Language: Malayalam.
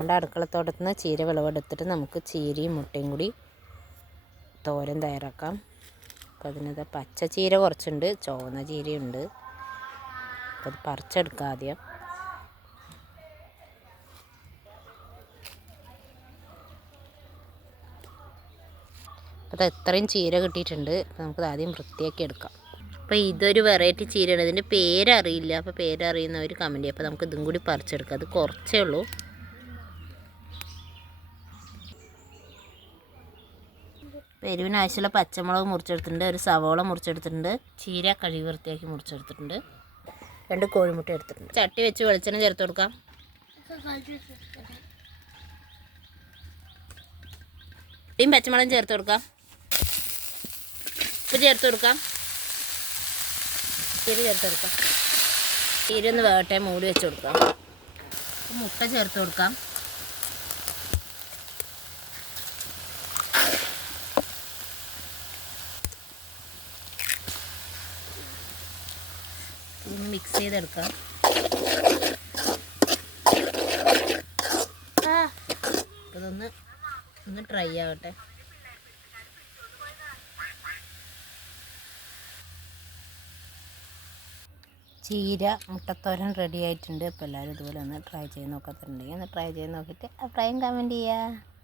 നമ്മുടെ അടുക്കളത്തോട്ടത്തിൽ നിന്ന് ചീര വിളവെടുത്തിട്ട് നമുക്ക് ചീരയും മുട്ടയും കൂടി തോരൻ തയ്യാറാക്കാം. അപ്പോൾ അതിനത് പച്ച ചീര കുറച്ചുണ്ട്, ചുവന്ന ചീരയുണ്ട്. അപ്പോൾ അത് പറിച്ചെടുക്കാം ആദ്യം. അപ്പോൾ എത്രയും ചീര കിട്ടിയിട്ടുണ്ട്. അപ്പോൾ നമുക്കത് ആദ്യം വൃത്തിയാക്കി എടുക്കാം. അപ്പോൾ ഇതൊരു വെറൈറ്റി ചീരയാണ്. ഇതിൻ്റെ പേരറിയില്ല. അപ്പോൾ പേരറിയുന്നവർ കമൻറ്റ് ചെയ്യും. അപ്പോൾ നമുക്ക് ഇതും കൂടി പറിച്ചെടുക്കാം. അത് കുറച്ചേ ഉള്ളൂ. എരിവിന് ആവശ്യമുള്ള പച്ചമുളക് മുറിച്ചെടുത്തിട്ടുണ്ട്, ഒരു സവോള മുറിച്ചെടുത്തിട്ടുണ്ട്, ചീര കഴുകി വൃത്തിയാക്കി മുറിച്ചെടുത്തിട്ടുണ്ട്, 2 കോഴിമുട്ട എടുത്തിട്ടുണ്ട്. ചട്ടി വെച്ച് വെളിച്ചെണ്ണ ചേർത്ത് കൊടുക്കാം. ഇടിയും പച്ചമുളകും ചേർത്ത് കൊടുക്കാം. ഉപ്പ് ചേർത്ത് കൊടുക്കാം. ചീര ചേർത്ത് കൊടുക്കാം. ചീര ഒന്ന് വേട്ടെ, മൂടി വെച്ച് കൊടുക്കാം. മുട്ട ചേർത്ത് കൊടുക്കാം. ഇതൊന്ന് മിക്സ് ചെയ്തെടുക്കാം. ഇതൊന്ന് ട്രൈ ആവട്ടെ. ചീര മുട്ടത്തോരൻ റെഡി ആയിട്ടുണ്ട്. അപ്പോൾ എല്ലാവരും ഇതുപോലെ ഒന്ന് ട്രൈ ചെയ്ത് നോക്കാത്തുണ്ടെങ്കിൽ ഒന്ന് ട്രൈ ചെയ്ത് നോക്കിയിട്ട് അഭിപ്രായം കമൻറ്റ് ചെയ്യുക.